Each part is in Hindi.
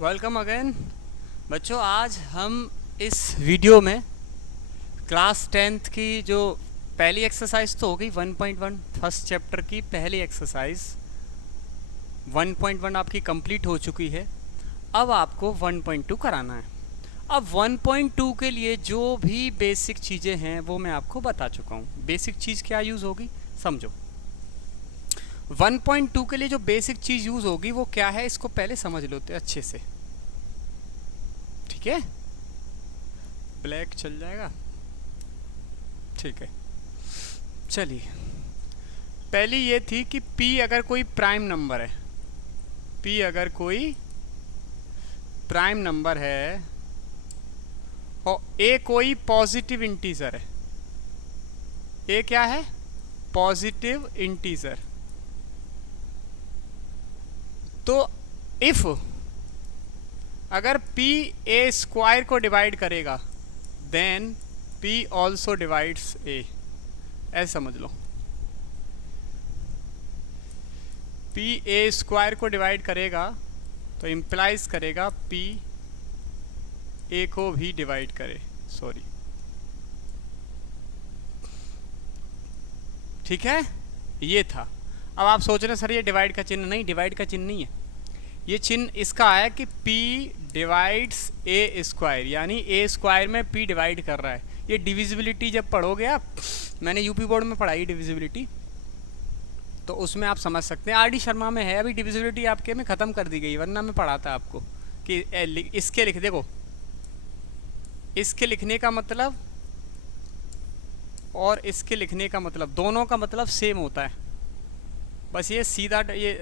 वेलकम अगेन बच्चों। आज हम इस वीडियो में क्लास 10th की जो पहली एक्सरसाइज तो हो गई 1.1 फर्स्ट चैप्टर की पहली एक्सरसाइज 1.1 आपकी कंप्लीट हो चुकी है। अब आपको 1.2 कराना है। अब 1.2 के लिए जो भी बेसिक चीज़ें हैं वो मैं आपको बता चुका हूँ। बेसिक चीज़ क्या यूज़ होगी समझो। 1.2 के लिए जो बेसिक चीज़ यूज़ होगी वो क्या है, इसको पहले समझ लेते हैं अच्छे से। ठीक है, ब्लैक चल जाएगा, ठीक है। चलिए, पहली ये थी कि P अगर कोई प्राइम नंबर है, P अगर कोई प्राइम नंबर है और A कोई पॉजिटिव इंटीजर है, A क्या है, पॉजिटिव इंटीजर, तो इफ अगर P A स्क्वायर को डिवाइड करेगा then P also divides A, ऐसे समझ लो। P A स्क्वायर को डिवाइड करेगा तो इम्प्लाइज करेगा P A को भी डिवाइड करे, सॉरी, ठीक है, ये था। अब आप सोच रहे सर ये डिवाइड का चिन्ह, नहीं, डिवाइड का चिन्ह नहीं है, ये चिन्ह इसका आया कि P डिवाइड्स A स्क्वायर, यानी A स्क्वायर में P डिवाइड कर रहा है। ये डिविजिबिलिटी जब पढ़ोगे आप, मैंने यूपी बोर्ड में पढ़ाई डिविजिबिलिटी, तो उसमें आप समझ सकते हैं। आर डी शर्मा में है, अभी डिविजिबिलिटी आपके में ख़त्म कर दी गई, वरना मैं पढ़ाता आपको कि इसके लिख, देखो इसके लिखने का मतलब और इसके लिखने का मतलब, दोनों का मतलब सेम होता है। बस ये सीधा ये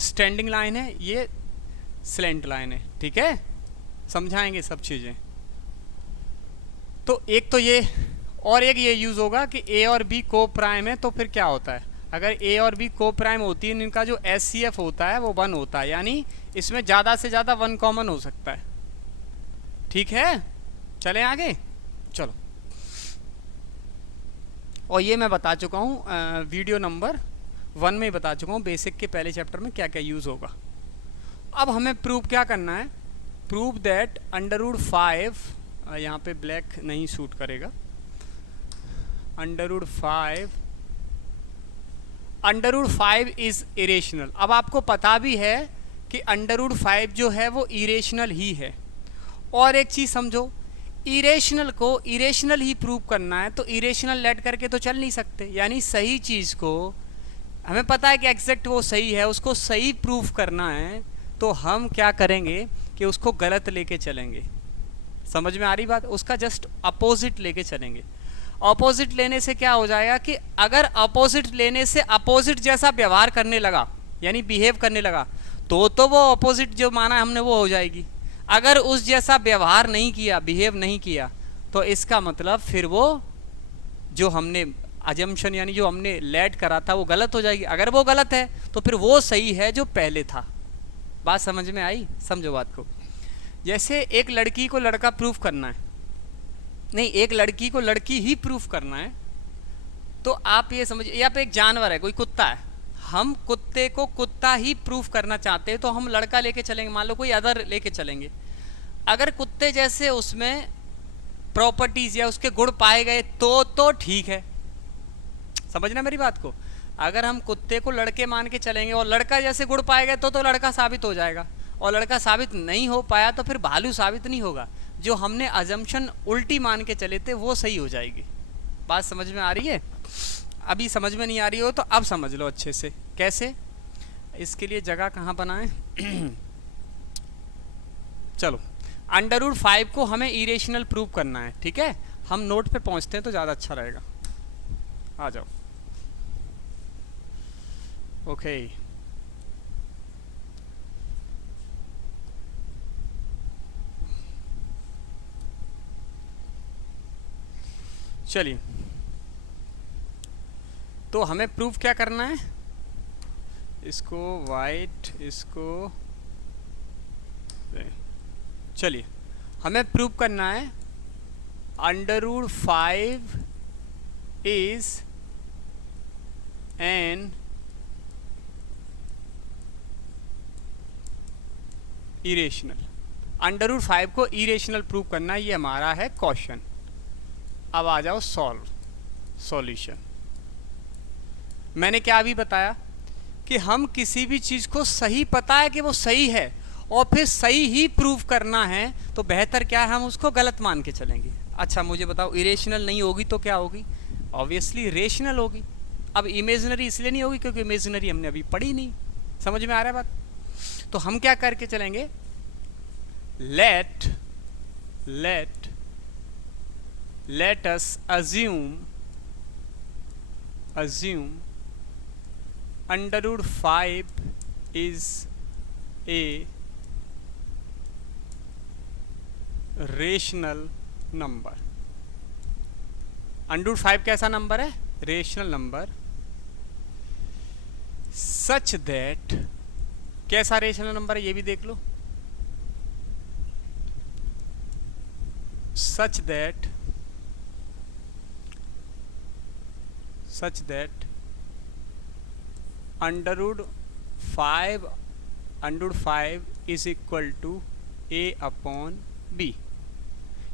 स्टैंडिंग लाइन है, ये स्लैंट लाइन है, ठीक है, समझाएंगे सब चीज़ें। तो एक तो ये, और एक ये यूज़ होगा कि A और B को प्राइम है, तो फिर क्या होता है, अगर A और B को प्राइम होती है, इनका जो SCF होता है वो 1 होता है, यानी इसमें ज़्यादा से ज़्यादा 1 कॉमन हो सकता है। ठीक है, चलें आगे, चलो। और ये मैं बता चुका हूँ वीडियो नंबर 1 में ही बता चुका हूँ बेसिक के पहले चैप्टर में क्या क्या यूज़ होगा। अब हमें प्रूव क्या करना है, प्रूव दैट √5, यहाँ पे ब्लैक नहीं सूट करेगा, √5 इज़ इरेशनल। अब आपको पता भी है कि √5 जो है वो इरेशनल ही है। और एक चीज़ समझो, इरेशनल को इरेशनल ही प्रूव करना है, तो इरेशनल लेट करके तो चल नहीं सकते, यानी सही चीज़ को हमें पता है कि एग्जैक्ट वो सही है, उसको सही प्रूफ करना है, तो हम क्या करेंगे कि उसको गलत लेके चलेंगे। समझ में आ रही बात, उसका जस्ट अपोजिट लेके चलेंगे। अपोजिट लेने से क्या हो जाएगा कि अगर अपोजिट लेने से अपोजिट जैसा व्यवहार करने लगा, यानी बिहेव करने लगा, तो वो अपोजिट जो माना हमने वो हो जाएगी। अगर उस जैसा व्यवहार नहीं किया, बिहेव नहीं किया, तो इसका मतलब फिर वो जो हमने अजम्पशन यानी जो हमने लेट करा था वो गलत हो जाएगी। अगर वो गलत है तो फिर वो सही है जो पहले था। बात समझ में आई, समझो बात को। जैसे एक लड़की को लड़का प्रूफ करना है, नहीं, एक लड़की को लड़की ही प्रूफ करना है, तो आप ये समझिए, यहाँ पे एक जानवर है, कोई कुत्ता है, हम कुत्ते को कुत्ता ही प्रूफ करना चाहते हैं, तो हम लड़का लेके चलेंगे, मान लो कोई अदर लेके चलेंगे। अगर कुत्ते जैसे उसमें प्रॉपर्टीज या उसके गुण पाए गए तो ठीक है, समझना मेरी बात को। अगर हम कुत्ते को लड़के मान के चलेंगे और लड़का जैसे गुण पाए गए तो लड़का साबित हो जाएगा, और लड़का साबित नहीं हो पाया तो फिर भालू साबित नहीं होगा। जो हमने अजम्पशन उल्टी मान के चले थे वो सही हो जाएगी। बात समझ में आ रही है? अभी समझ में नहीं आ रही हो तो अब समझ लो अच्छे से कैसे। इसके लिए जगह कहाँ बनाएं चलो, √5 को हमें इरेशनल प्रूव करना है, ठीक है। हम नोट पे पहुंचते हैं तो ज़्यादा अच्छा रहेगा, आ जाओ। ओके, चलिए, तो हमें प्रूफ क्या करना है, इसको वाइट, इसको, चलिए हमें प्रूफ करना है √5 is an irrational. Under root 5 को इरेशनल प्रूव करना, ये हमारा है क्वेश्चन। अब आ जाओ सॉल्यूशन। मैंने क्या अभी बताया कि हम किसी भी चीज़ को सही पता है कि वो सही है और फिर सही ही प्रूव करना है, तो बेहतर क्या है, हम उसको गलत मान के चलेंगे। अच्छा मुझे बताओ, इरेशनल नहीं होगी तो क्या होगी? ऑब्वियसली रेशनल होगी। अब इमेजिनरी इसलिए नहीं होगी क्योंकि इमेजिनरी हमने अभी पढ़ी नहीं। समझ में आ रहा है बात? तो हम क्या करके चलेंगे, let us assume under root 5 is a rational number. Under root 5 कैसा नंबर है? Rational number. सच दैट, कैसा रेशनल नंबर है ये भी देख लो। Such that under root 5 is equal to a upon b।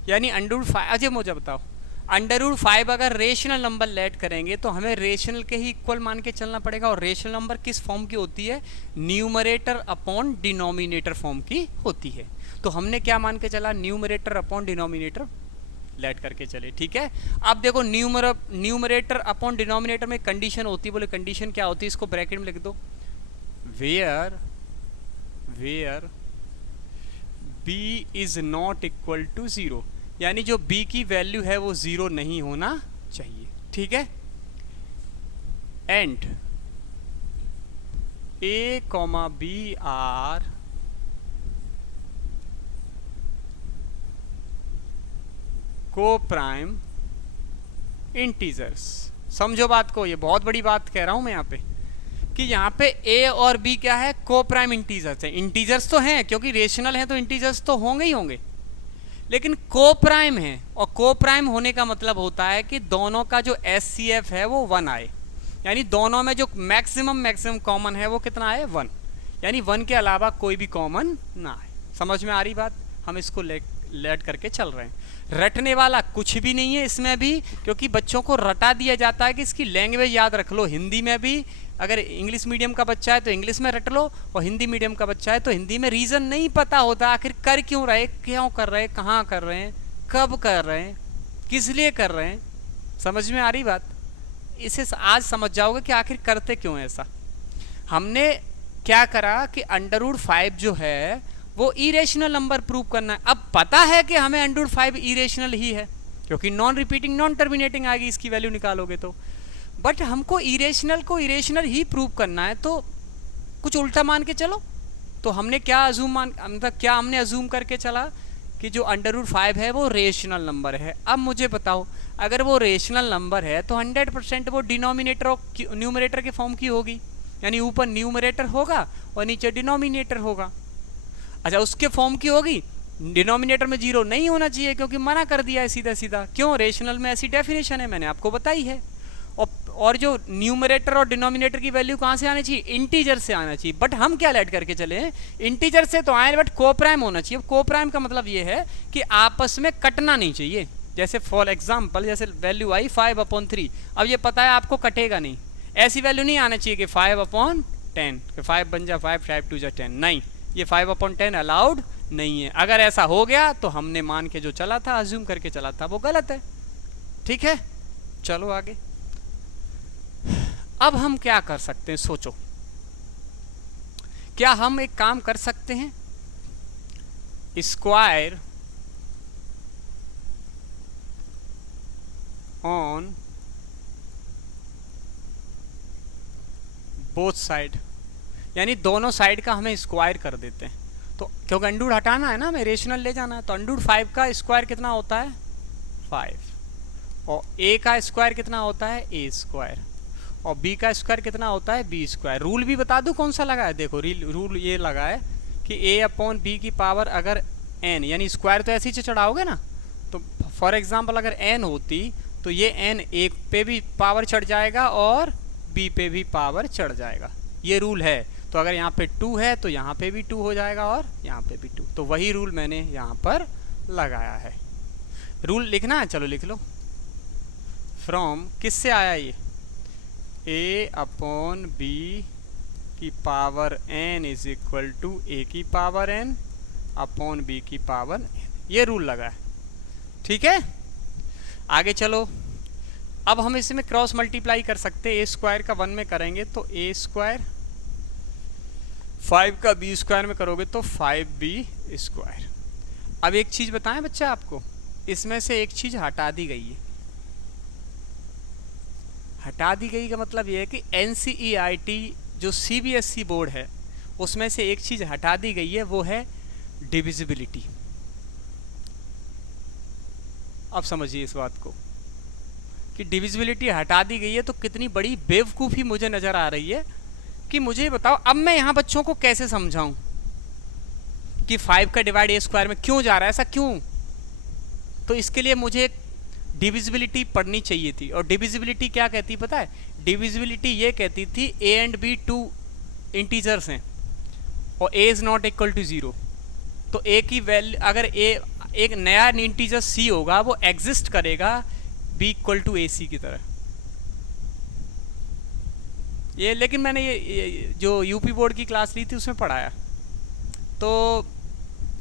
यानी अंडर रूट 5, अजय मुझे बताओ, अंडर रूट 5 अगर रेशनल नंबर लेट करेंगे तो हमें रेशनल के ही इक्वल मान के चलना पड़ेगा। और रेशनल नंबर किस फॉर्म की होती है? न्यूमरेटर अपॉन डिनोमिनेटर फॉर्म की होती है। तो हमने क्या मान के चला? न्यूमरेटर अपॉन डिनोमिनेटर लेट करके चले। ठीक है, अब देखो न्यूमरेटर अपॉन डिनोमिनेटर में कंडीशन होती है। बोले कंडीशन क्या होती है? इसको ब्रैकेट में लिख दो, where b is not equal to 0, यानी जो b की वैल्यू है वो 0 नहीं होना चाहिए। ठीक है, and a, b are coprime integers. समझो बात को, ये बहुत बड़ी बात कह रहा हूं मैं यहाँ पे कि यहाँ पे a और b क्या है? को प्राइम इंटीजर्स है। इंटीजर्स तो हैं क्योंकि रेशनल है तो इंटीजर्स तो होंगे ही होंगे, लेकिन को प्राइम है। और को प्राइम होने का मतलब होता है कि दोनों का जो SCF है वो 1 आए, यानी दोनों में जो मैक्सिमम कॉमन है वो कितना आए? 1। यानी 1 के अलावा कोई भी कॉमन ना आए। समझ में आ रही बात? हम इसको लेट करके चल रहे हैं। रटने वाला कुछ भी नहीं है इसमें भी, क्योंकि बच्चों को रटा दिया जाता है कि इसकी लैंग्वेज याद रख लो। हिंदी में भी, अगर इंग्लिश मीडियम का बच्चा है तो इंग्लिश में रट लो, और हिंदी मीडियम का बच्चा है तो हिंदी में रीज़न नहीं पता होता आखिर कर क्यों रहे, क्यों कर रहे, कहाँ कर रहे हैं, कब कर रहे हैं, किस लिए कर रहे हैं। समझ में आ रही बात? इसे आज समझ जाओगे कि आखिर करते क्यों ऐसा। हमने क्या करा कि अंडर रूट 5 जो है वो इरेशनल नंबर प्रूव करना है। अब पता है कि हमें अंडर रूट 5 इरेशनल ही है क्योंकि नॉन रिपीटिंग नॉन टर्मिनेटिंग आएगी इसकी वैल्यू निकालोगे तो, बट हमको इरेशनल को इरेशनल ही प्रूव करना है, तो कुछ उल्टा मान के चलो। तो हमने क्या हमने अजूम करके चला कि जो अंडर रूट 5 है वो रेशनल नंबर है। अब मुझे बताओ, अगर वो रेशनल नंबर है तो 100% वो डिनोमिनेटर और न्यूमरेटर के फॉर्म की होगी, यानी ऊपर न्यूमरेटर होगा और नीचे डिनोमिनेटर होगा। अच्छा, उसके फॉर्म की होगी, डिनोमिनेटर में 0 नहीं होना चाहिए क्योंकि मना कर दिया है सीधा सीधा। क्यों? रेशनल में ऐसी डेफिनेशन है, मैंने आपको बताई है। और जो न्यूमरेटर और डिनोमिनेटर की वैल्यू कहाँ से आनी चाहिए? इंटीजर से आना चाहिए। बट हम क्या लेट करके चले हैं? इंटीजर से तो आए, बट को प्राइम होना चाहिए। को प्राइम का मतलब ये है कि आपस में कटना नहीं चाहिए। जैसे फॉर एग्जाम्पल, जैसे वैल्यू आई 5/3, अब ये पता है आपको कटेगा नहीं, ऐसी वैल्यू नहीं आना चाहिए कि 5/10 कि 5 बन जा 5, 5 2 जा 10, नहीं, ये 5/10 अलाउड नहीं है। अगर ऐसा हो गया तो हमने मान के जो चला था, अज्यूम करके चला था, वो गलत है। ठीक है, चलो आगे। अब हम क्या कर सकते हैं? सोचो, क्या हम एक काम कर सकते हैं? स्क्वायर ऑन बोथ साइड, यानी दोनों साइड का हमें स्क्वायर कर देते हैं। तो क्योंकि अंडर रूट हटाना है ना, हमें रेशनल ले जाना है, तो अंडर रूट 5 का स्क्वायर कितना होता है? 5। और a का स्क्वायर कितना होता है? a square. और b का स्क्वायर कितना होता है? b square. रूल भी बता दूं कौन सा लगा है? देखो, रूल ये लगा है कि a/b की पावर अगर n, यानी स्क्वायर तो ऐसे ही चढ़ाओगे ना, तो फॉर एग्जांपल अगर n होती तो ये n a पे भी पावर चढ़ जाएगा और b पे भी पावर चढ़ जाएगा। ये रूल है। तो तो अगर यहाँ पे 2 है तो यहाँ पे भी 2 हो जाएगा और यहाँ पे भी 2। तो वही रूल मैंने यहाँ पर लगाया है। रूल लिखना है, चलो लिख लो। फ्रॉम किससे आया ये, a अपॉन बी की power n is equal to a की पावर n अपॉन b की पावर n, ये रूल लगा है। ठीक है, आगे चलो। अब हम इसमें क्रॉस मल्टीप्लाई कर सकते हैं। a स्क्वायर का 1 में करेंगे तो a स्क्वायर, 5 का b स्क्वायर में करोगे तो 5b स्क्वायर। अब एक चीज़ बताएं बच्चा आपको, इसमें से एक चीज़ हटा दी गई है। हटा दी गई का मतलब ये है कि NCERT जो CBSE बोर्ड है उसमें से एक चीज़ हटा दी गई है, वो है डिविजिबिलिटी। अब समझिए इस बात को कि डिविजिबिलिटी हटा दी गई है, तो कितनी बड़ी बेवकूफ़ी मुझे नज़र आ रही है कि मुझे बताओ अब मैं यहाँ बच्चों को कैसे समझाऊं कि 5 का डिवाइड a स्क्वायर में क्यों जा रहा है, ऐसा क्यों। तो इसके लिए मुझे डिविजिबिलिटी पढ़नी चाहिए थी। और डिविजिबिलिटी क्या कहती पता है, डिविजिबिलिटी ये कहती थी a एंड b 2 इंटीजर्स हैं और a is not equal to 0, तो a की वैल्यू अगर a एक नया इंटीजर c होगा वो एग्जिस्ट करेगा b इक्वल टू ए सी की तरह। ये लेकिन मैंने ये जो यूपी बोर्ड की क्लास ली थी उसमें पढ़ाया, तो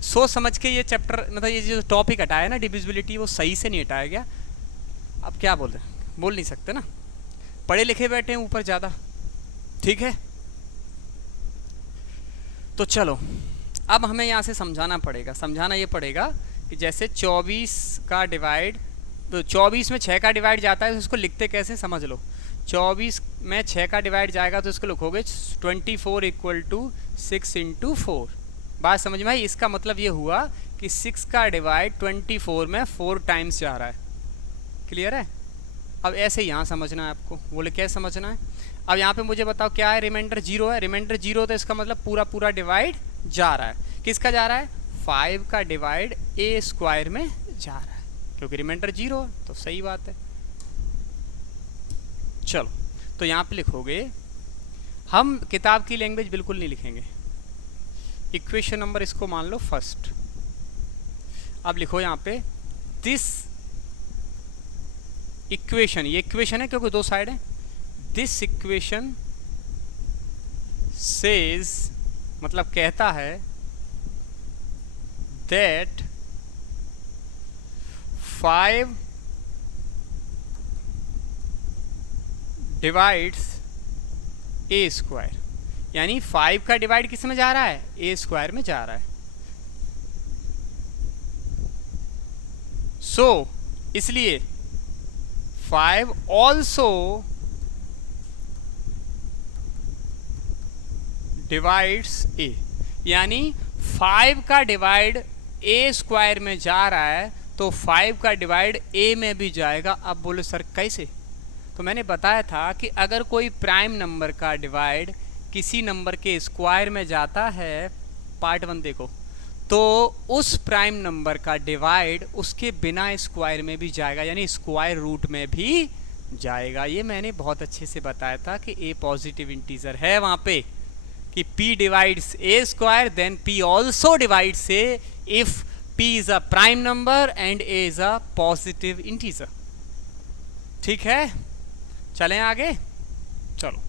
सोच समझ के ये चैप्टर मतलब ये जो टॉपिक हटाया ना डिविजिबिलिटी, वो सही से नहीं हटाया गया। अब क्या बोल नहीं सकते ना, पढ़े लिखे बैठे हैं ऊपर ज़्यादा। ठीक है, तो चलो अब हमें यहाँ से समझाना ये पड़ेगा कि जैसे 24 का डिवाइड, तो 24 में 6 का डिवाइड जाता है तो इसको लिखते कैसे समझ लो। 24 में 6 का डिवाइड जाएगा तो इसको लिखोगे 24 इक्वल टू 6 इंटू 4। बात समझ में आई। इसका मतलब ये हुआ कि 6 का डिवाइड 24 में 4 टाइम्स जा रहा है। क्लियर है। अब ऐसे यहाँ समझना है आपको। बोले क्या समझना है। अब यहाँ पे मुझे बताओ क्या है, रिमाइंडर 0 है। रिमाइंडर 0 तो इसका मतलब पूरा डिवाइड जा रहा है। किसका जा रहा है, 5 का डिवाइड a स्क्वायर में जा रहा है, क्योंकि रिमाइंडर 0 है तो सही बात है। चलो तो यहाँ पे लिखोगे, हम किताब की लैंग्वेज बिल्कुल नहीं लिखेंगे। इक्वेशन नंबर इसको मान लो फर्स्ट। अब लिखो यहाँ पे दिस इक्वेशन, ये इक्वेशन है क्योंकि दो साइड है। दिस इक्वेशन सेज मतलब कहता है दैट 5 डिवाइड्स a स्क्वायर, यानी 5 का डिवाइड किस में जा रहा है, a स्क्वायर में जा रहा है। सो इसलिए 5 ऑल्सो डिवाइड्स a, यानी 5 का डिवाइड a स्क्वायर में जा रहा है तो 5 का डिवाइड a में भी जाएगा। अब बोलो सर कैसे। तो मैंने बताया था कि अगर कोई प्राइम नंबर का डिवाइड किसी नंबर के स्क्वायर में जाता है, पार्ट 1 देखो, तो उस प्राइम नंबर का डिवाइड उसके बिना स्क्वायर में भी जाएगा, यानी स्क्वायर रूट में भी जाएगा। ये मैंने बहुत अच्छे से बताया था कि a पॉजिटिव इंटीजर है वहाँ पे, कि p divides a square then p also divides a if p is a prime number and a is a positive integer. ठीक है, चलें आगे। चलो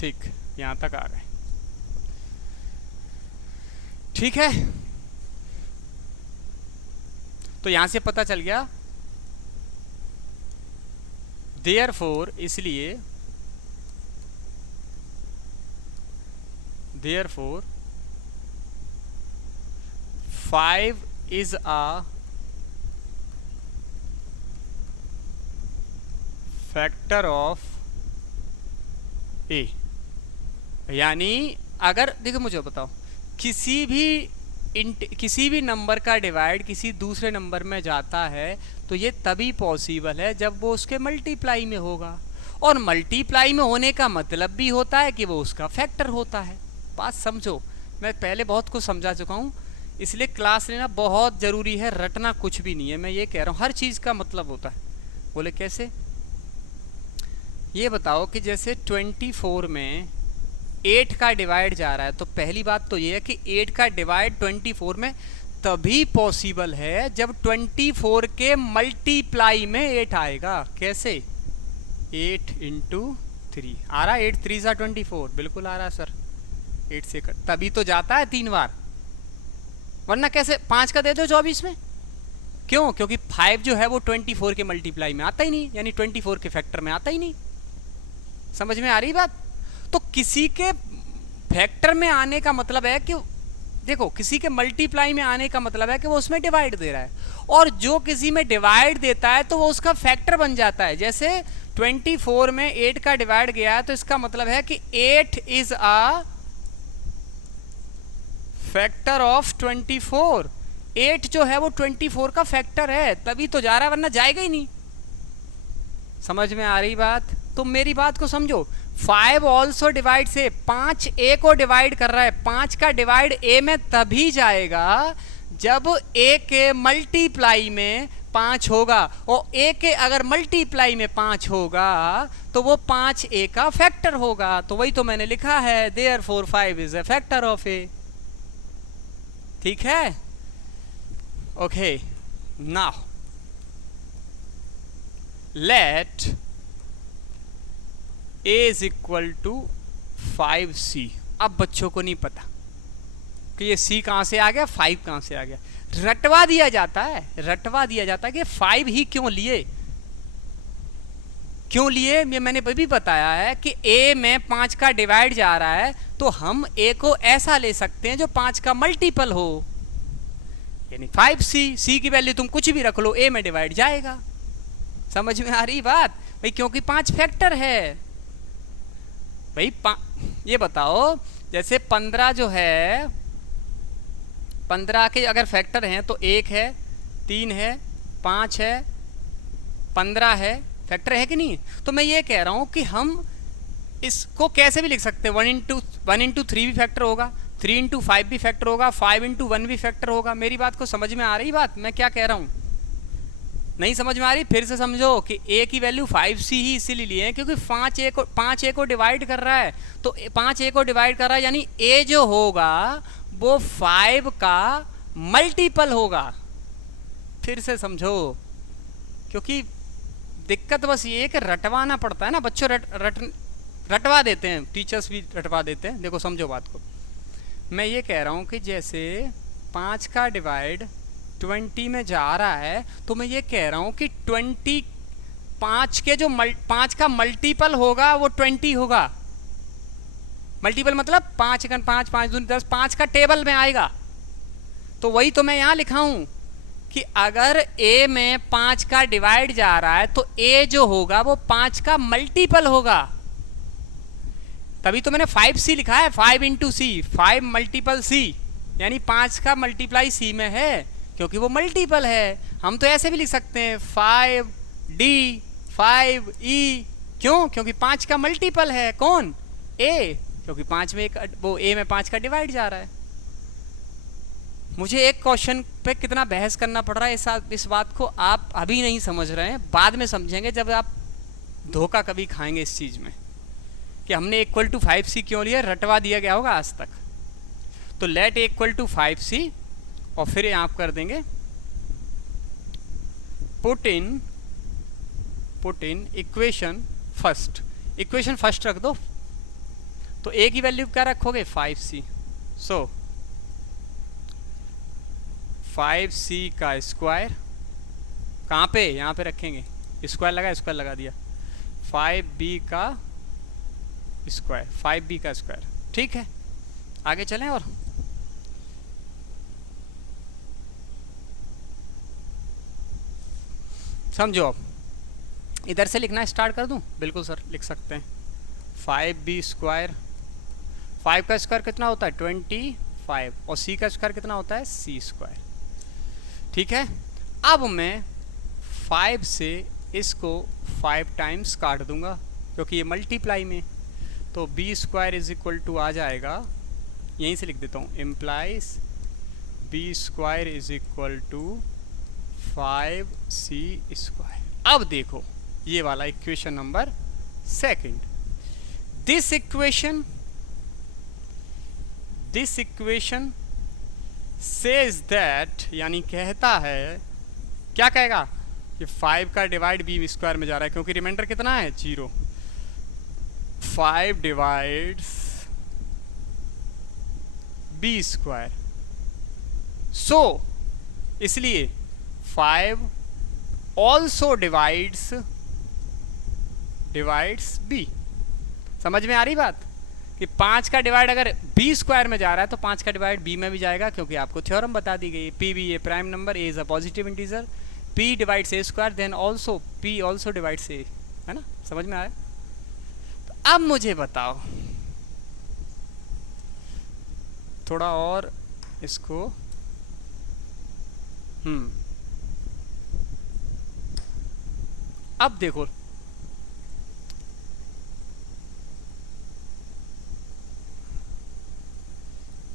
ठीक, यहां तक आ गए। ठीक है, तो यहां से पता चल गया देयरफॉर, इसलिए therefore 5 is a factor of a, यानी अगर देखो मुझे बताओ किसी भी नंबर का डिवाइड किसी दूसरे नंबर में जाता है तो ये तभी पॉसिबल है जब वो उसके मल्टीप्लाई में होगा, और मल्टीप्लाई में होने का मतलब भी होता है कि वो उसका फैक्टर होता है। बात समझो, मैं पहले बहुत कुछ समझा चुका हूँ, इसलिए क्लास लेना बहुत ज़रूरी है, रटना कुछ भी नहीं है। मैं ये कह रहा हूँ हर चीज़ का मतलब होता है। बोले कैसे, ये बताओ कि जैसे 24 में 8 का डिवाइड जा रहा है, तो पहली बात तो ये है कि 8 का डिवाइड 24 में तभी पॉसिबल है जब 24 के मल्टीप्लाई में 8 आएगा। कैसे? 8 इंटू 3 आ रहा है, 8 3 सा 24, बिल्कुल आ रहा है सर। 8 से तभी तो जाता है 3 बार, वरना कैसे 5 का दे दो 24 में। क्यों? क्योंकि 5 जो है वो 24 के मल्टीप्लाई में आता ही नहीं, यानी 24 के फैक्टर में आता ही नहीं। समझ में आ रही बात? तो किसी के फैक्टर में आने का मतलब है कि देखो, किसी के मल्टीप्लाई में आने का मतलब है कि वो उसमें डिवाइड दे रहा है, और जो किसी में डिवाइड देता है तो वो उसका फैक्टर बन जाता है। जैसे 24 में 8 का डिवाइड गया है, तो इसका मतलब है कि 8 इज अ फैक्टर ऑफ 24। 8 जो है वो 24 का फैक्टर है, तभी तो जा रहा है, वरना जाएगा ही नहीं। समझ में आ रही बात? तो मेरी बात को समझो। 5 ऑल्सो डिवाइड से 5 ए को डिवाइड कर रहा है। 5 का डिवाइड ए में तभी जाएगा जब ए के मल्टीप्लाई में 5 होगा, और ए के अगर मल्टीप्लाई में 5 होगा तो वो 5 ए का फैक्टर होगा। तो वही तो मैंने लिखा है, therefore 5 is a factor of a. ठीक है? Okay, now let a is equal to 5c। अब बच्चों को नहीं पता कि ये c कहां से आ गया, 5 कहां से आ गया। रटवा दिया जाता है, रटवा दिया जाता है कि 5 ही क्यों लिए। क्यों लिए ये मैंने भी बताया है कि a में 5 का डिवाइड जा रहा है, तो हम a को ऐसा ले सकते हैं जो 5 का मल्टीपल हो, यानी 5c। c की वैल्यू तुम कुछ भी रख लो, a में डिवाइड जाएगा। समझ में आ रही बात भाई? क्योंकि 5 फैक्टर है भाई। ये बताओ, जैसे 15 जो है, 15 के अगर फैक्टर हैं तो 1 है, 3 है, 5 है, 15 है, फैक्टर है कि नहीं? तो मैं ये कह रहा हूं कि हम इसको कैसे भी लिख सकते हैं। 1 इंटू 3 भी फैक्टर होगा, 3 इंटू 5 भी फैक्टर होगा, 5 इंटू 1 भी फैक्टर होगा। मेरी बात को समझ में आ रही बात मैं क्या कह रहा हूं? नहीं समझ में आ रही? फिर से समझो कि a की वैल्यू 5c ही इसीलिए लिए है क्योंकि 5 a को डिवाइड कर रहा है। तो 5 a को डिवाइड कर रहा है, यानी a जो होगा वो 5 का मल्टीपल होगा। फिर से समझो, क्योंकि दिक्कत बस ये है कि रटवाना पड़ता है ना। बच्चों रटवा देते हैं, टीचर्स भी रटवा देते हैं। देखो समझो बात को, मैं ये कह रहा हूँ कि जैसे 5 का डिवाइड 20 में जा रहा है, तो मैं ये कह रहा हूं कि 20 5 के जो 5 का मल्टीपल होगा वो 20 होगा। मल्टीपल मतलब 5 1 5 5 2 10, 5 का टेबल में आएगा। तो वही तो मैं यहां लिखा हूं कि अगर a में 5 का डिवाइड जा रहा है तो a जो होगा वो 5 का मल्टीपल होगा। तभी तो मैंने 5c लिखा है, 5 इंटू सी, 5 मल्टीपल c, यानी 5 का मल्टीप्लाई c में है क्योंकि वो मल्टीपल है। हम तो ऐसे भी लिख सकते हैं 5d 5e। क्यों? क्योंकि 5 का मल्टीपल है कौन? a, क्योंकि 5 में वो a में 5 का डिवाइड जा रहा है। मुझे एक क्वेश्चन पे कितना बहस करना पड़ रहा है, इस बात को आप अभी नहीं समझ रहे हैं, बाद में समझेंगे जब आप धोखा कभी खाएंगे इस चीज में कि हमने इक्वल टू 5c क्यों लिया। रटवा दिया गया होगा आज तक। तो लेट इक्वल टू 5c, और फिर यहां आप कर देंगे put in equation first. Equation first रख दो, तो a की वैल्यू क्या रखोगे? 5c। सो 5c का स्क्वायर कहां पे? यहां पे रखेंगे, स्क्वायर लगा दिया। 5b का स्क्वायर, 5b का स्क्वायर। ठीक है, आगे चलें और समझो। अब इधर से लिखना स्टार्ट कर दूं? बिल्कुल सर, लिख सकते हैं। 5b स्क्वायर, 5 का स्क्वायर कितना होता है? 25, और c का स्क्वायर कितना होता है? c square. ठीक है, अब मैं 5 से इसको 5 टाइम्स काट दूंगा क्योंकि ये मल्टीप्लाई में, तो b square is equal to आ जाएगा, यहीं से लिख देता हूँ, implies b square is equal to 5c square. अब देखो ये वाला equation number second, this equation says that, यानी कहता है, क्या कहेगा कि 5 का डिवाइड बी स्क्वायर में जा रहा है, क्योंकि रिमाइंडर कितना है 0। 5 डिवाइड्स बी स्क्वायर, सो इसलिए 5 ऑल्सो डिवाइड्स बी। समझ में आ रही बात कि 5 का डिवाइड अगर बी स्क्वायर में जा रहा है तो 5 का डिवाइड बी में भी जाएगा, क्योंकि आपको थ्योरम बता दी गई है, p be a prime number, a is a positive integer, p divides a square, then also p also divides a, है ना। समझ में आया? तो अब मुझे बताओ, थोड़ा और इसको अब देखो,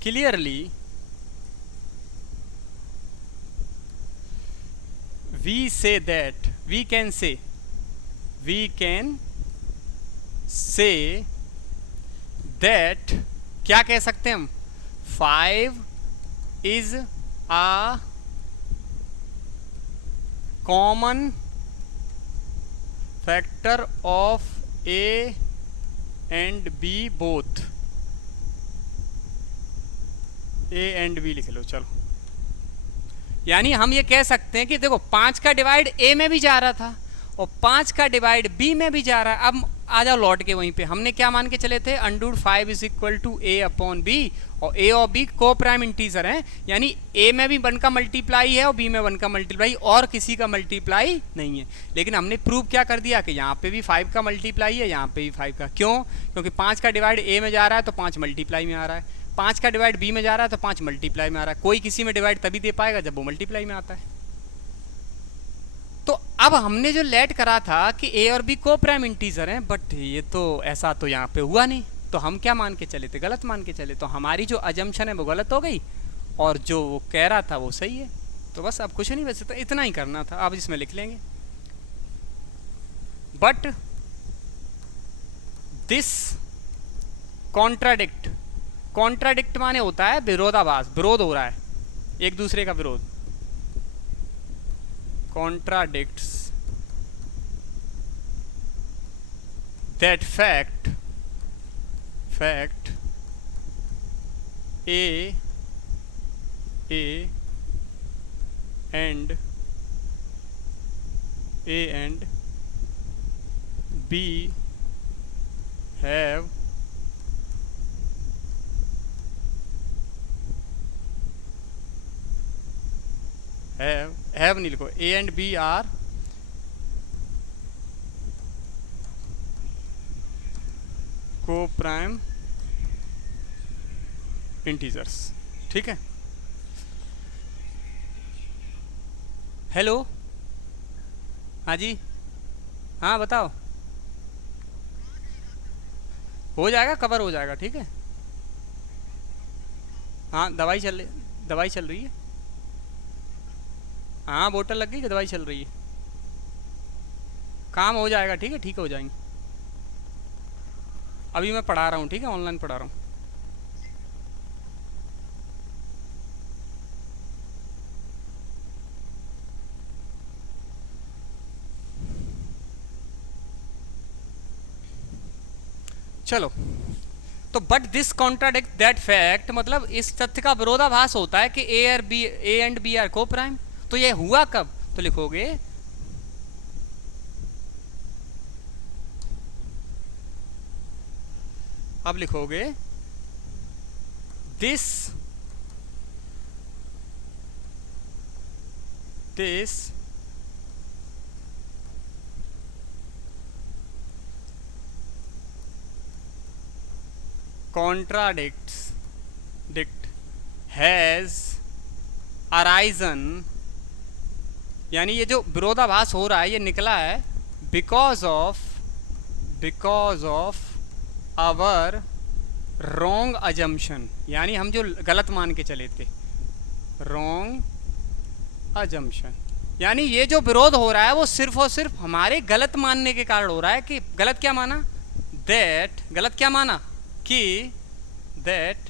clearly we can say that, क्या कह सकते हैं हम, 5 is a common factor of A and B both, A and B लिख लो, चलो। यानी हम ये कह सकते हैं कि देखो 5 का डिवाइड A में भी जा रहा था और 5 का डिवाइड B में भी जा रहा है। अब आ जाओ लौट के वहीं पे, हमने क्या मान के चले थे, under 5 is equal to A upon B, और A और B को प्राइम इंटीजर हैं, यानी A में भी 1 का मल्टीप्लाई है और B में 1 का मल्टीप्लाई, और किसी का मल्टीप्लाई नहीं है। लेकिन हमने प्रूव क्या कर दिया कि यहाँ पे भी 5 का मल्टीप्लाई है, यहाँ पे भी 5 का। क्यों? क्योंकि 5 का डिवाइड A में जा रहा है तो 5 मल्टीप्लाई में आ रहा है, 5 का डिवाइड B में जा रहा है तो 5 मल्टीप्लाई में आ रहा है। कोई किसी में डिवाइड तभी दे पाएगा जब वो मल्टीप्लाई में आता है। तो अब हमने जो लेट करा था कि A और B को प्राइम इंटीजर हैं, बट ये तो ऐसा तो यहाँ पे हुआ नहीं, तो हम क्या मान के चले थे, गलत मान के चले। तो हमारी जो अजम्पशन है वो गलत हो गई और जो वो कह रहा था वो सही है। तो बस अब कुछ नहीं, वैसे तो इतना ही करना था। अब इसमें लिख लेंगे, बट दिस कॉन्ट्राडिक्ट माने होता है विरोधाभास, विरोध हो रहा है एक दूसरे का विरोध, contradicts that fact A and B have नहीं लिखो, A and B are co-prime integers. ठीक है, हेलो, हाँ जी, हाँ बताओ, हो जाएगा, कवर हो जाएगा, ठीक है। हाँ दवाई चल रही है, हाँ बोतल लग गई कि दवाई चल रही है, काम हो जाएगा, ठीक है, ठीक हो जाएंगे। अभी मैं पढ़ा रहा हूँ, ठीक है, ऑनलाइन पढ़ा रहा हूँ। चलो, तो but this contradict that fact, मतलब इस तथ्य का विरोधाभास होता है कि ए एंड बी आर को प्राइम। तो ये हुआ कब? तो लिखोगे अब लिखोगे दिस contradict has arisen, यानी ये जो विरोधाभास हो रहा है ये निकला है because of our wrong assumption, यानी हम जो गलत मान के चले थे, रॉन्ग अजम्पशन। यानी ये जो विरोध हो रहा है वो सिर्फ और सिर्फ हमारे गलत मानने के कारण हो रहा है। कि गलत क्या माना, दैट, गलत क्या माना कि दैट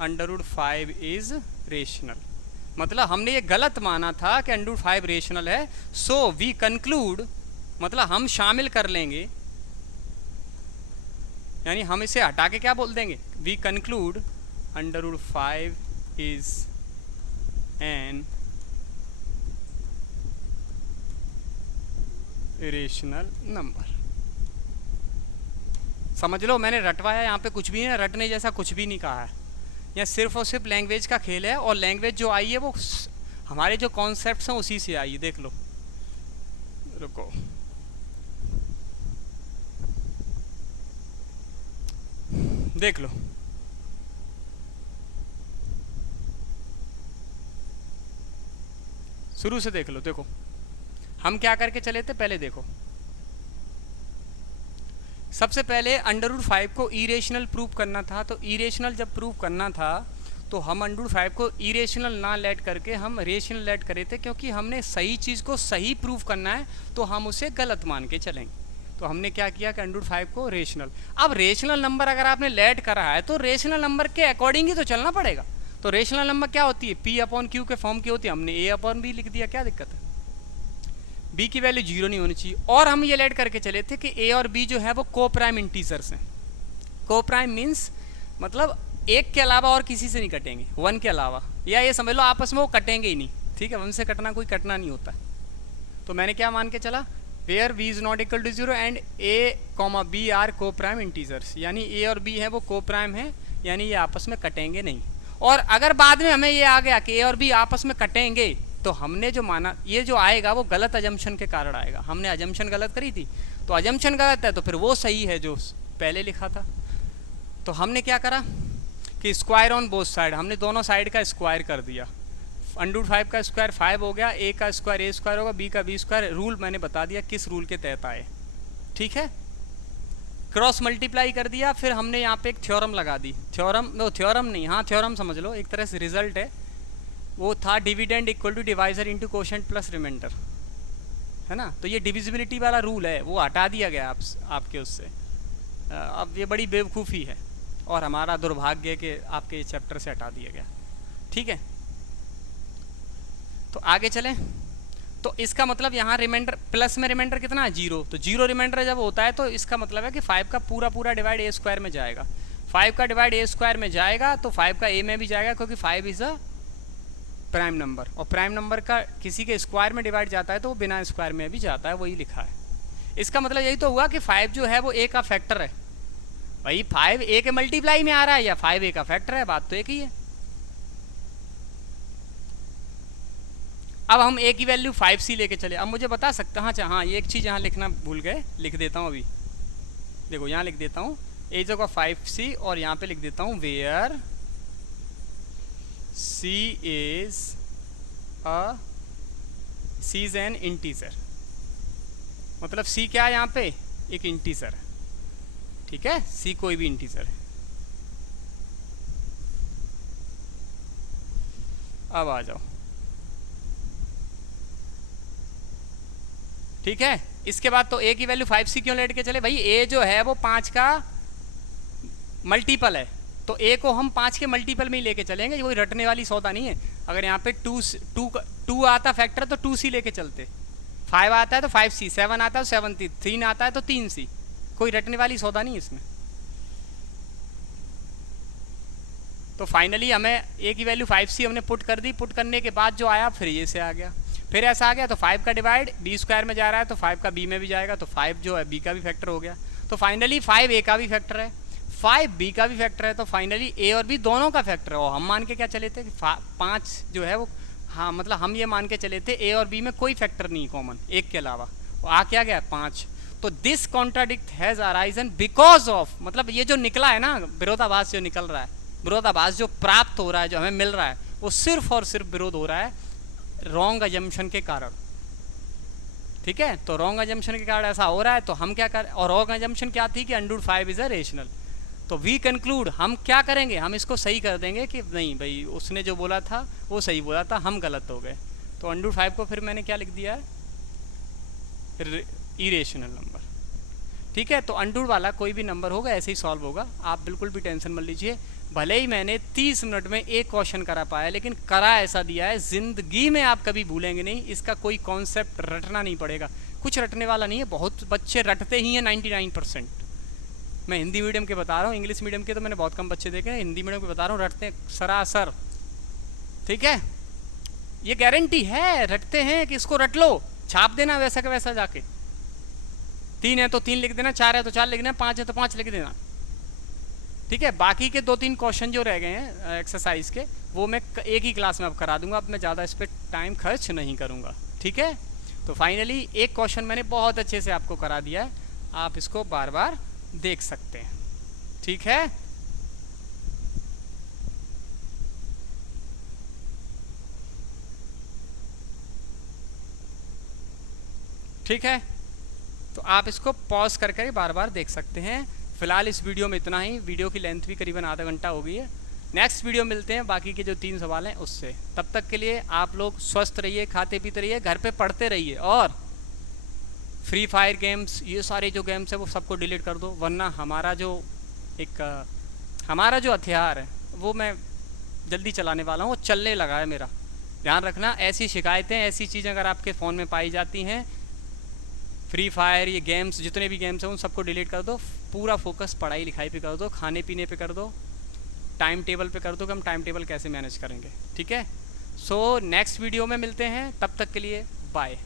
√5 इज रेशनल। मतलब हमने ये गलत माना था कि √5 रेशनल है। सो वी कंक्लूड, मतलब हम शामिल कर लेंगे, यानी हम इसे हटा के क्या बोल देंगे, we conclude √5 is an irrational number. समझ लो मैंने रटवाया, यहाँ पे कुछ भी नहीं, रटने जैसा कुछ भी नहीं कहा है। यह सिर्फ और सिर्फ लैंग्वेज का खेल है, और लैंग्वेज जो आई है वो हमारे जो कॉन्सेप्ट्स हैं उसी से आई है। देख लो, रुको, देख लो, शुरू से देख लो। देखो हम क्या करके चले थे, पहले देखो, सबसे पहले √5 को इरेशनल प्रूव करना था। तो इरेशनल जब प्रूव करना था तो हम √5 को इरेशनल ना लेट करके हम रेशनल लेट करे थे, क्योंकि हमने सही चीज़ को सही प्रूव करना है तो हम उसे गलत मान के चलेंगे। तो हमने क्या किया कि √5 को रेशनल। अब रेशनल नंबर अगर आपने लेट करा है तो रेशनल नंबर के अकॉर्डिंग ही तो चलना पड़ेगा। तो रेशनल नंबर क्या होती है, P/Q के फॉर्म की होती है। हमने A/B लिख दिया, क्या दिक्कत है, B की वैल्यू 0 नहीं होनी चाहिए। और हम ये लेट करके चले थे कि A और B जो है वो को प्राइम इंटीजर्स हैं। को प्राइम मीन्स मतलब एक के अलावा और किसी से नहीं कटेंगे, 1 के अलावा, या ये समझ लो आपस में वो कटेंगे ही नहीं, ठीक है, 1 से कटना कोई कटना नहीं होता। तो मैंने क्या मान के चला, where B is not equal to 0 and A, B are coprime integers, यानी A और B है वो को प्राइम है, यानी ये आपस में कटेंगे नहीं। और अगर बाद में हमें ये आ गया कि A और B आपस में कटेंगे, तो हमने जो माना, ये जो आएगा वो गलत अजम्पशन के कारण आएगा। हमने अजम्पशन गलत करी थी, तो अजम्पशन गलत है तो फिर वो सही है जो पहले लिखा था। तो हमने क्या करा कि स्क्वायर ऑन बोथ साइड, हमने दोनों साइड का स्क्वायर कर दिया। √5 का स्क्वायर 5 हो गया, A का स्क्वायर A स्क्वायर होगा, B का B स्क्वायर। रूल मैंने बता दिया किस रूल के तहत आए, ठीक है। क्रॉस मल्टीप्लाई कर दिया, फिर हमने यहाँ पे एक थ्योरम लगा दी। थ्योरम नहीं, हाँ थ्योरम समझ लो, एक तरह से रिजल्ट है। वो था dividend equal to divisor into quotient plus remainder, है ना। तो ये डिविजिबिलिटी वाला रूल है, वो हटा दिया गया आपके उससे। अब ये बड़ी बेवकूफ़ी है और हमारा दुर्भाग्य है कि आपके चैप्टर से हटा दिया गया, ठीक है। तो आगे चलें। तो इसका मतलब यहाँ रिमाइंडर प्लस में रिमाइंडर कितना है, 0। तो 0 रिमाइंडर जब होता है तो इसका मतलब है कि 5 का पूरा डिवाइड A स्क्वायर में जाएगा। 5 का डिवाइड A स्क्वायर में जाएगा तो 5 का A में भी जाएगा, क्योंकि 5 इज़ अ प्राइम नंबर, और प्राइम नंबर का किसी के स्क्वायर में डिवाइड जाता है तो वो बिना स्क्वायर में भी जाता है, वही लिखा है। इसका मतलब यही तो हुआ कि 5 जो है वो A का फैक्टर है। भाई 5 A के मल्टीप्लाई में आ रहा है या 5 A का फैक्टर है, बात तो एक ही है। अब हम A की वैल्यू 5C लेके चले। अब मुझे बता सकते हैं, हाँ ये एक चीज़ यहाँ लिखना भूल गए, लिख देता हूँ अभी। देखो यहाँ लिख देता हूँ A जगह 5C, और यहाँ पे लिख देता हूँ where C is an integer. मतलब C क्या है यहाँ पे, एक इंटीजर है, ठीक है। C कोई भी इंटीजर है। अब आ जाओ, ठीक है। इसके बाद तो A की वैल्यू 5C क्यों लेट के चले, भाई A जो है वो 5 का मल्टीपल है, तो A को हम 5 के मल्टीपल में ही लेके चलेंगे, कोई रटने वाली सौदा नहीं है। अगर यहाँ पे 2 आता फैक्टर तो 2C लेके चलते, 5 आता है तो 5C, 7 आता है तो 7C, 3 आता है तो 3C, कोई रटने वाली सौदा नहीं है इसमें। तो फाइनली हमें A की वैल्यू 5C हमने पुट कर दी। पुट करने के बाद जो आया फिर ये से आ गया, फिर ऐसा आ गया। तो 5 का डिवाइड B स्क्वायर में जा रहा है तो 5 का B में भी जाएगा, तो 5 जो है B का भी फैक्टर हो गया। तो फाइनली 5 A का भी फैक्टर है, 5 B का भी फैक्टर है, तो फाइनली A और B दोनों का फैक्टर है। और हम मान के क्या चले थे कि 5 जो है वो, हाँ मतलब हम ये मान के चले थे A और B में कोई फैक्टर नहीं कॉमन, एक के अलावा। और आ क्या गया 5। तो this contradict has arisen because of, मतलब ये जो निकला है ना विरोधाभास, जो निकल रहा है, विरोधाभास जो प्राप्त हो रहा है, जो हमें मिल रहा है, वो सिर्फ और सिर्फ विरोध हो रहा है रॉन्ग अजम्पशन के कारण, ठीक है। तो रॉन्ग अजम्पशन के कारण ऐसा हो रहा है। तो हम क्या कर, और रॉन्ग अजम्पशन क्या थी कि √5 इज अ रेशनल। तो वी कंक्लूड, हम क्या करेंगे, हम इसको सही कर देंगे कि नहीं भाई उसने जो बोला था वो सही बोला था, हम गलत हो गए। तो अंडर 5 को फिर मैंने क्या लिख दिया है, इरेशनल नंबर। ठीक है, तो अंडर वाला कोई भी नंबर होगा ऐसे ही सॉल्व होगा, आप बिल्कुल भी टेंशन मत लीजिए। भले ही मैंने 30 मिनट में एक क्वेश्चन करा पाया, लेकिन करा ऐसा दिया है ज़िंदगी में आप कभी भूलेंगे नहीं। इसका कोई कॉन्सेप्ट रटना नहीं पड़ेगा, कुछ रटने वाला नहीं है। बहुत बच्चे रटते ही हैं 99%। मैं हिंदी मीडियम के बता रहा हूँ, इंग्लिश मीडियम के तो मैंने बहुत कम बच्चे देखे हैं, हिंदी मीडियम के बता रहा हूँ, रटते हैं सरासर। ठीक है, ये गारंटी है, रटते हैं कि इसको रट लो, छाप देना वैसा का वैसा जाके। 3 है तो 3 लिख देना, 4 है तो 4 लिख देना, 5 है तो 5 लिख देना। ठीक है, बाकी के 2-3 क्वेश्चन जो रह गए हैं एक्सरसाइज के, वो मैं एक ही क्लास में अब करा दूंगा। अब मैं ज़्यादा इस पर टाइम खर्च नहीं करूंगा। ठीक है, तो फाइनली एक क्वेश्चन मैंने बहुत अच्छे से आपको करा दिया है, आप इसको बार बार देख सकते हैं। ठीक है, ठीक है, तो आप इसको पॉज करके बार बार देख सकते हैं। फिलहाल इस वीडियो में इतना ही, वीडियो की लेंथ भी करीबन आधा घंटा हो गई है। नेक्स्ट वीडियो मिलते हैं बाकी के जो 3 सवाल हैं उससे। तब तक के लिए आप लोग स्वस्थ रहिए, खाते पीते रहिए, घर पे पढ़ते रहिए, और फ्री फायर गेम्स, ये सारे जो गेम्स हैं वो सबको डिलीट कर दो, वरना हमारा जो हमारा जो हथियार है वो मैं जल्दी चलाने वाला हूँ, वो चलने लगा है मेरा। ध्यान रखना, ऐसी शिकायतें, ऐसी चीज़ें अगर आपके फ़ोन में पाई जाती हैं, फ्री फायर, ये गेम्स, जितने भी गेम्स हैं उन सबको डिलीट कर दो। पूरा फोकस पढ़ाई लिखाई पे कर दो, खाने पीने पे कर दो, टाइम टेबल पे कर दो कि हम टाइम टेबल कैसे मैनेज करेंगे। ठीक है, सो नेक्स्ट वीडियो में मिलते हैं, तब तक के लिए बाय।